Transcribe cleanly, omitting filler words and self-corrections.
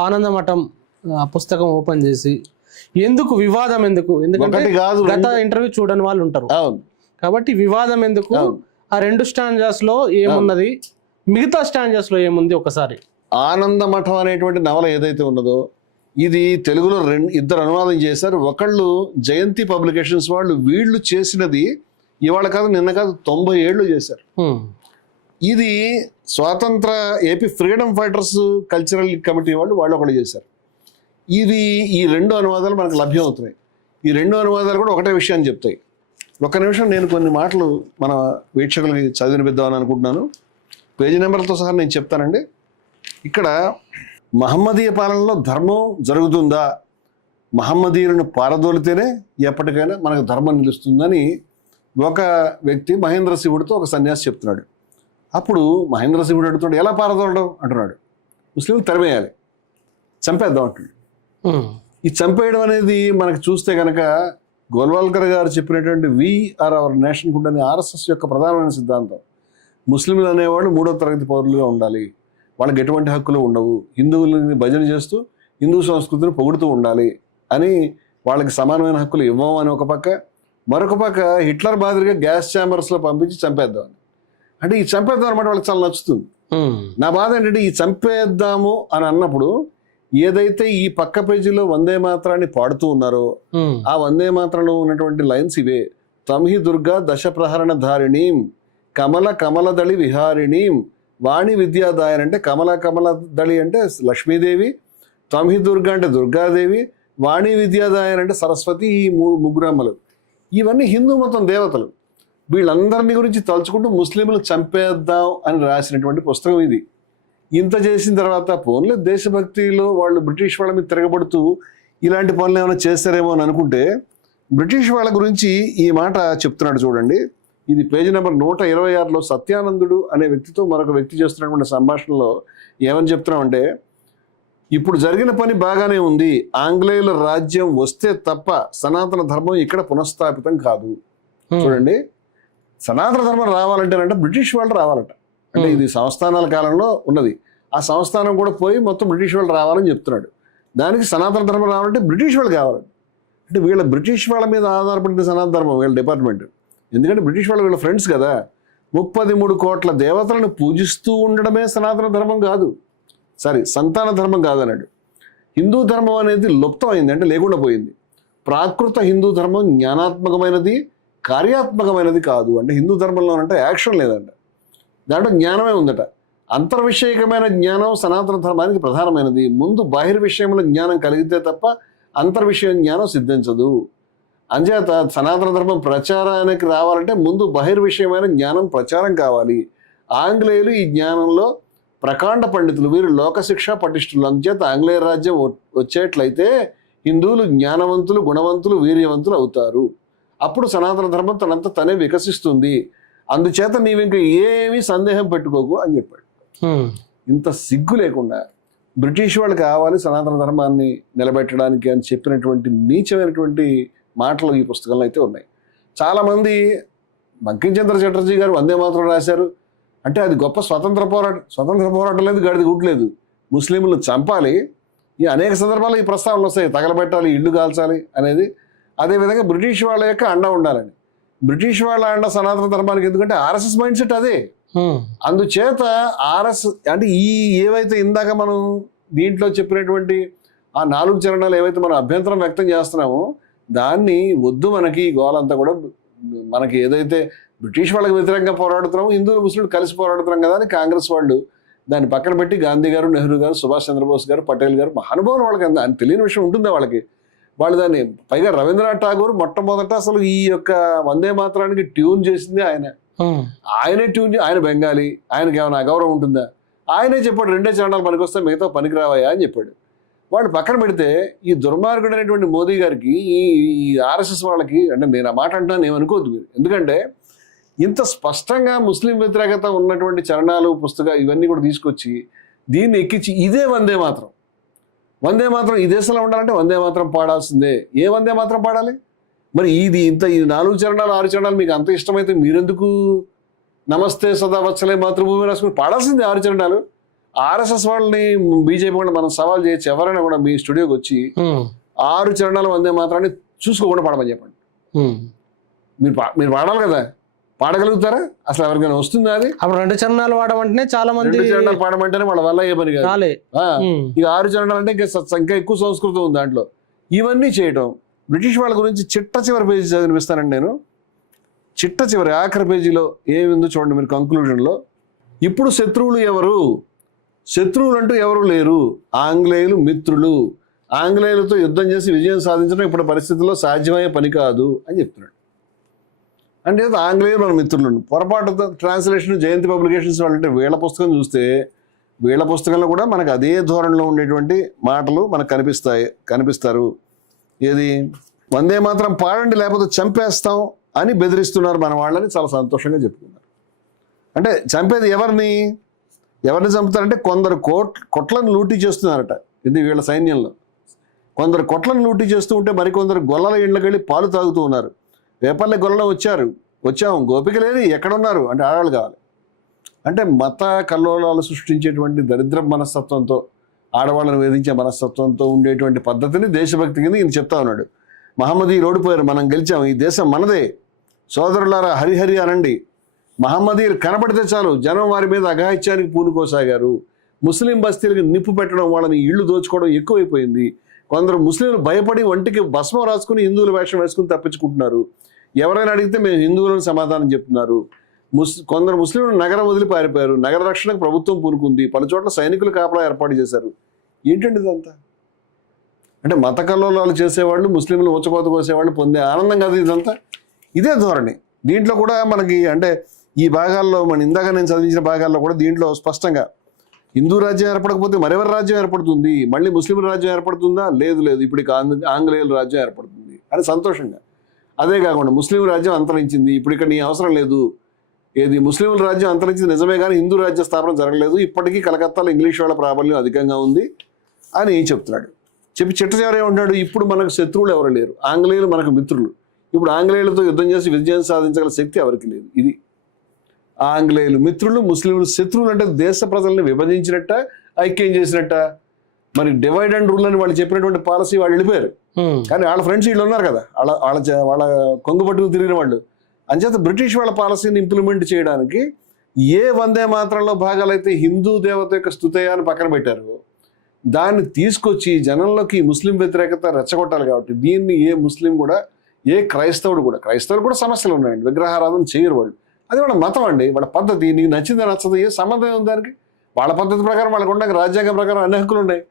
ఆనందమఠం పుస్తకం ఓపెన్ చేసి ఎందుకు వివాదం ఎందుకు, ఎందుకంటే గత ఇంటర్వ్యూ చూడని వాళ్ళు ఉంటారు కాబట్టి వివాదం ఎందుకు, ఆ 2 స్టాంజాస్ లో ఏమున్నది, మిగతా స్టాంజాస్ లో ఏముంది ఒకసారి. ఆనందమఠం అనేటువంటి నవల ఏదైతే ఉన్నదో ఇది తెలుగులో ఇద్దరు అనువాదం చేశారు. ఒకళ్ళు జయంతి పబ్లికేషన్స్ వాళ్ళు, వీళ్ళు చేసినది ఇవాళ కాదు నిన్న కాదు 90 ఏళ్ళు చేశారు. ఇది స్వాతంత్ర AP freedom fighters cultural committee వాళ్ళు ఒకళ్ళు చేశారు. ఇది ఈ 2 అనువాదాలు మనకు లభ్యం అవుతున్నాయి. ఈ 2 అనువాదాలు కూడా ఒకటే విషయాన్ని చెప్తాయి. ఒక్క నిమిషం నేను కొన్ని మాటలు మన వీక్షకులకి చదివినిపిద్దామని అనుకుంటున్నాను. పేజీ నెంబర్లతో సహా నేను చెప్తానండి. ఇక్కడ మహమ్మదీయ పాలనలో ధర్మం జరుగుతుందా, మహమ్మదీయులను పారదోలితేనే ఎప్పటికైనా మనకు ధర్మం నిలుస్తుందని ఒక వ్యక్తి మహేంద్ర శివుడితో ఒక సన్యాసి చెప్తున్నాడు. అప్పుడు మహేంద్ర శివుడు అడుగుతాడు, ఎలా పారదోలడం అంటున్నాడు. ముస్లింలు తరిమేయాలి, చంపేద్దాం అంటున్నాడు. ఈ చంపేయడం అనేది మనకు చూస్తే కనుక గోల్వాల్కర్ గారు చెప్పినటువంటి వీఆర్ అవర్ నేషన్ హుడ్ అనే ఆర్ఎస్ఎస్ యొక్క ప్రధానమైన సిద్ధాంతం. ముస్లింలు అనేవాళ్ళు 3వ తరగతి పౌరులుగా ఉండాలి, వాళ్ళకి ఎటువంటి హక్కులు ఉండవు, హిందువులని భజన చేస్తూ హిందూ సంస్కృతిని పొగుడుతూ ఉండాలి అని, వాళ్ళకి సమానమైన హక్కులు ఇవ్వము అని ఒక పక్క, మరొక పక్క హిట్లర్ మాదిరిగా గ్యాస్ ఛాంబర్స్లో పంపించి చంపేద్దాం అని. అంటే ఈ చంపేద్దాం అనమాట వాళ్ళకి చాలా నచ్చుతుంది. నా బాధ ఏంటంటే ఈ చంపేద్దాము అని అన్నప్పుడు ఏదైతే ఈ పక్క పేజీలో వందే మాత్రాన్ని పాడుతూ ఉన్నారో ఆ వందే మాత్రంలో ఉన్నటువంటి లైన్స్ ఇవే. తంహి దుర్గా దశ ప్రహరణ ధారిణీం కమల కమలదళి విహారిణీం వాణి విద్యాదాయన్ అంటే కమలదళి అంటే లక్ష్మీదేవి, తంహి దుర్గా అంటే దుర్గాదేవి, వాణి విద్యాదాయన్ అంటే సరస్వతి. ఈ 3 అమ్మలు ఇవన్నీ హిందూ మతం దేవతలు. వీళ్ళందరినీ గురించి తలుచుకుంటూ ముస్లింలు చంపేద్దాం అని రాసినటువంటి పుస్తకం ఇది. ఇంత చేసిన తర్వాత పోన్లే దేశభక్తిలో వాళ్ళు బ్రిటిష్ వాళ్ళ మీద తిరగబడుతూ ఇలాంటి పనులు ఏమైనా చేస్తారేమో అని అనుకుంటే బ్రిటిష్ వాళ్ళ గురించి ఈ మాట చెప్తున్నాడు చూడండి. ఇది పేజీ నెంబర్ 126లో సత్యానందుడు అనే వ్యక్తితో మరొక వ్యక్తి చేస్తున్నటువంటి సంభాషణలో ఏమని చెప్తున్నామంటే, ఇప్పుడు జరిగిన పని బాగానే ఉంది, ఆంగ్లేయుల రాజ్యం వస్తే తప్ప సనాతన ధర్మం ఇక్కడ పునఃస్థాపితం కాదు. చూడండి, సనాతన ధర్మం రావాలంటేనంటే బ్రిటిష్ వాళ్ళు రావాలట. అంటే ఇది సంస్థానాల కాలంలో ఉన్నది. ఆ సంస్థానం కూడా పోయి మొత్తం బ్రిటిష్ వాళ్ళు రావాలని చెప్తున్నాడు. దానికి సనాతన ధర్మం రావాలంటే బ్రిటిష్ వాళ్ళు కావాలండి. అంటే వీళ్ళ బ్రిటిష్ వాళ్ళ మీద ఆధారపడిన సనాతన ధర్మం వీళ్ళ డిపార్ట్మెంట్. ఎందుకంటే బ్రిటిష్ వాళ్ళు వీళ్ళ ఫ్రెండ్స్ కదా. 33 కోట్ల దేవతలను పూజిస్తూ ఉండడమే సనాతన ధర్మం కాదు, సంతాన ధర్మం కాదన్నాడు. హిందూ ధర్మం అనేది లుప్తం అయింది, అంటే లేకుండా పోయింది. ప్రాకృత హిందూ ధర్మం జ్ఞానాత్మకమైనది, కార్యాత్మకమైనది కాదు. అంటే హిందూ ధర్మంలో అంటే యాక్షన్ లేదంట, దాంట్లో జ్ఞానమే ఉందట. అంతర్విషయకమైన జ్ఞానం సనాతన ధర్మానికి ప్రధానమైనది. ముందు బాహిర్విషయంలో జ్ఞానం కలిగితే తప్ప అంతర్విషయ జ్ఞానం సిద్ధించదు. అంచేత సనాతన ధర్మం ప్రచారానికి రావాలంటే ముందు బహిర్విషయమైన జ్ఞానం ప్రచారం కావాలి. ఆంగ్లేయులు ఈ జ్ఞానంలో ప్రకాండ పండితులు, వీరు లోకశిక్ష పటిష్ఠులు. అంచేత ఆంగ్లేయ రాజ్యం వచ్చేట్లయితే హిందువులు జ్ఞానవంతులు, గుణవంతులు, వీర్యవంతులు అవుతారు. అప్పుడు సనాతన ధర్మం తనంత తనే వికసిస్తుంది. అందుచేత నీవు ఇంకా ఏమీ సందేహం పెట్టుకోకు అని చెప్పాడు. ఇంత సిగ్గు లేకుండా బ్రిటిష్ వాళ్ళు కావాలి సనాతన ధర్మాన్ని నిలబెట్టడానికి అని చెప్పినటువంటి నీచమైనటువంటి మాటలు ఈ పుస్తకంలో అయితే ఉన్నాయి. చాలామంది బంకించంద్ర చటర్జీ గారు వందే మాత్రం రాశారు అంటే అది గొప్ప స్వతంత్ర పోరాటం లేదు, గడిది గుడ్లేదు. ముస్లింలు చంపాలి, ఈ అనేక సందర్భాల్లో ఈ ప్రస్తావనలు వస్తాయి, తగలబెట్టాలి, ఇళ్ళు కాల్చాలి అనేది. అదేవిధంగా బ్రిటిష్ వాళ్ళ యొక్క అండ ఉండాలని. బ్రిటిష్ వాళ్ళ అండ సనాతన ధర్మానికి ఎందుకంటే ఆర్ఎస్ఎస్ మైండ్ సెట్ అదే. అందుచేత ఆర్ఎస్ఎస్ అంటే ఈ ఏవైతే ఇందాక మనం దీంట్లో చెప్పినటువంటి ఆ 4 చరణాలు ఏవైతే మనం అభ్యంతరం వ్యక్తం చేస్తున్నామో దాన్ని వద్దు, మనకి గోలంతా కూడా మనకి ఏదైతే బ్రిటిష్ వాళ్ళకి వ్యతిరేకంగా పోరాడుతున్నామో హిందువులు ముస్లింలు కలిసి పోరాడుతున్నాం కదా అని కాంగ్రెస్ వాళ్ళు దాన్ని పక్కన పెట్టి గాంధీ గారు, నెహ్రూ గారు, సుభాష్ చంద్రబోస్ గారు, పటేల్ గారు మహానుభావులు, వాళ్ళకి అని తెలియని విషయం ఉంటుందా వాళ్ళకి? వాళ్ళు దాన్ని పైగా రవీంద్రనాథ్ ఠాగూర్ మొట్టమొదట అసలు ఈ యొక్క వందే మాత్రానికి ట్యూన్ చేసింది ఆయనే ట్యూన్. ఆయన బెంగాలీ, ఆయనకి ఏమైనా అగౌరవం ఉంటుందా? ఆయనే చెప్పాడు 2 చరణాలు పనికి వస్తే మిగతా పనికిరావయ్యా అని చెప్పాడు. వాళ్ళు పక్కన పెడితే ఈ దుర్మార్గుడు అనేటువంటి మోదీ గారికి ఈ ఆర్ఎస్ఎస్ వాళ్ళకి, అంటే నేను ఆ మాట అంటున్నాను ఏమనుకోవద్దు మీరు, ఎందుకంటే ఇంత స్పష్టంగా ముస్లిం వ్యతిరేకత ఉన్నటువంటి చరణాలు, పుస్తకాలు ఇవన్నీ కూడా తీసుకొచ్చి దీన్ని ఎక్కించి ఇదే వందే మాత్రం ఈ దేశంలో ఉండాలంటే వందే మాత్రం పాడాల్సిందే. ఏ వందే మాత్రం పాడాలి మరి? ఈ 4 చరణాలు 6 చరణాలు మీకు అంత ఇష్టమైతే మీరెందుకు నమస్తే సదా వత్సలే మాతృభూమి రాసుకుని పాడాల్సిందే 6 చరణాలు? ఆర్ఎస్ఎస్ వాళ్ళని బీజేపీ కూడా మనం సవాల్ చేయొచ్చు. ఎవరైనా కూడా మీ స్టూడియోకి వచ్చి 6 చరణాలు వందే మాత్రాన్ని చూసుకోకుండా పాడమని చెప్పండి. మీరు పాడాలి కదా, పాడగలుగుతారా? అసలు ఎవరికైనా వస్తుందా అది? అప్పుడు 2 చరణాలు వాడమంటేనే చాలా మంది 2 చరణాలు పాడమంటేనే వాళ్ళ వల్ల ఏ పని కాదు. ఇక 6 చరణాలు అంటే ఇంకా ఎక్కువ సంస్కృతం ఉంది దాంట్లో. ఇవన్నీ చేయటం. బ్రిటిష్ వాళ్ళ గురించి చిట్ట చివరి పేజీ చదివిస్తానండి నేను. చిట్ట చివరి ఆఖరి పేజీలో ఏముందో చూడండి మీరు కంక్లూజన్లో. ఇప్పుడు శత్రువులు ఎవరు? శత్రువులు అంటూ ఎవరు లేరు, ఆంగ్లేయులు మిత్రులు. ఆంగ్లేయులతో యుద్ధం చేసి విజయం సాధించడం ఇప్పుడు పరిస్థితుల్లో సాధ్యమయ్యే పని కాదు అని చెప్తున్నాడు. అంటే ఆంగ్లేయులు మన మిత్రులు. పొరపాటు ట్రాన్స్లేషన్ జయంతి పబ్లికేషన్స్ వాళ్ళంటే వీళ్ళ పుస్తకం చూస్తే వీళ్ళ పుస్తకంలో కూడా మనకు అదే ధోరణిలో ఉండేటువంటి మాటలు మనకు కనిపిస్తారు. ఏది, వందే మాత్రం పాడండి లేకపోతే చంపేస్తాం అని బెదిరిస్తున్నారు మన వాళ్ళని చాలా సంతోషంగా చెప్పుకున్నారు. అంటే చంపేది ఎవరిని చంపుతారంటే కొందరు కొట్లను లూటీ చేస్తున్నారట. ఇది వీళ్ళ సైన్యంలో కొందరు కొట్లను లూటీ చేస్తూ ఉంటే మరికొందరు గొల్లల ఇండ్లకి వెళ్ళి పాలు తాగుతూ ఉన్నారు. వేపల్లె గొల్లలో వచ్చాము గోపికలేని ఎక్కడున్నారు అంటే ఆడవాళ్ళు కావాలి. అంటే మత కల్లోలాలు సృష్టించేటువంటి దరిద్ర మనస్తత్వంతో, ఆడవాళ్ళను వేధించే మనస్తత్వంతో ఉండేటువంటి పద్ధతిని దేశభక్తి కింద ఈయన చెప్తా ఉన్నాడు. మహమ్మదీయులు ఓడిపోయారు, మనం గెలిచాం, ఈ దేశం మనదే, సోదరులారా హరిహరి అనండి. మహమ్మదీయులు కనపడితే చాలు జనం వారి మీద అఘాయిత్యానికి పూనుకోసాగారు. ముస్లిం బస్తీలకు నిప్పు పెట్టడం, వాళ్ళని ఇళ్లు దోచుకోవడం ఎక్కువైపోయింది. కొందరు ముస్లింలు భయపడి ఒంటికి భస్మం రాసుకుని హిందువుల వేషం వేసుకుని తప్పించుకుంటున్నారు. ఎవరైనా అడిగితే మేము హిందువులను సమాధానం చెప్తున్నారు. కొందరు ముస్లింలు నగరం వదిలి పారిపోయారు. నగర రక్షణకు ప్రభుత్వం పూనుకుంది. పలు చోట్ల సైనికులు కాపలా ఏర్పాటు చేశారు. ఏంటండి ఇదంతా? అంటే మత కల్లోలాలు చేసేవాళ్ళు, ముస్లింలు ఊచకోత కోసేవాళ్ళు పొందే ఆనందం కాదు ఇదంతా. ఇదే ధోరణి దీంట్లో కూడా మనకి. అంటే ఈ భాగాల్లో ఇందాక నేను చదివించిన భాగాల్లో కూడా దీంట్లో స్పష్టంగా హిందూ రాజ్యం ఏర్పడకపోతే మరెవరి రాజ్యం ఏర్పడుతుంది? మళ్ళీ ముస్లిం రాజ్యం ఏర్పడుతుందా? లేదు. ఇప్పుడు ఆంగ్లేయుల రాజ్యం ఏర్పడుతుంది అని సంతోషంగా. అదే కాకుండా ముస్లిం రాజ్యం అంతరించింది, ఇప్పుడు ఇక్కడ నీ అవసరం లేదు. ఏది, ముస్లింల రాజ్యం అంతరించింది నిజమే కానీ హిందూ రాజ్య స్థాపన జరగలేదు. ఇప్పటికీ కలకత్తాలో ఇంగ్లీష్ వాళ్ళ ప్రాబల్యం అధికంగా ఉంది అని చెప్తున్నాడు. చెప్పి చిట్ట చివరి ఏమంటున్నాడు, ఇప్పుడు మనకు శత్రువులు ఎవరు లేరు, ఆంగ్లేయులు మనకు మిత్రులు. ఇప్పుడు ఆంగ్లేయులతో యుద్ధం చేసి విజయం సాధించగల శక్తి ఎవరికి లేదు. ఇది ఆంగ్లేయులు మిత్రులు, ముస్లింలు శత్రువులు. అంటే దేశ ప్రజల్ని విభజించినట్ట, ఐక్యం చేసినట్ట. మరి డివైడ్ అండ్ రూల్ అని వాళ్ళు చెప్పినటువంటి పాలసీ వాళ్ళు వెళ్ళిపోయారు. కానీ వాళ్ళ ఫ్రెండ్స్ వీళ్ళు ఉన్నారు కదా, వాళ్ళ కొంగు పట్టుకు తిరిగిన వాళ్ళు. అంచేత బ్రిటిష్ వాళ్ళ పాలసీని ఇంప్లిమెంట్ చేయడానికి ఏ వందే మాత్రంలో భాగాలైతే హిందూ దేవత యొక్క స్తుతయాన్ని పక్కన పెట్టారు, దాన్ని తీసుకొచ్చి జనంలోకి ముస్లిం వ్యతిరేకత రెచ్చగొట్టాలి. కాబట్టి దీన్ని ఏ ముస్లిం కూడా, ఏ క్రైస్తవుడు కూడా సమస్యలు ఉన్నాయండి. విగ్రహారాధన చేయరు వాళ్ళు. అది వాళ్ళ మతం అండి, వాళ్ళ పద్ధతి. నీకు నచ్చింది నచ్చదు, ఏ సంబంధం ఉంది దానికి? వాళ్ళ పద్ధతి ప్రకారం వాళ్ళకు ఉన్న రాజ్యాంగం ప్రకారం అన్ని హక్కులు ఉన్నాయి.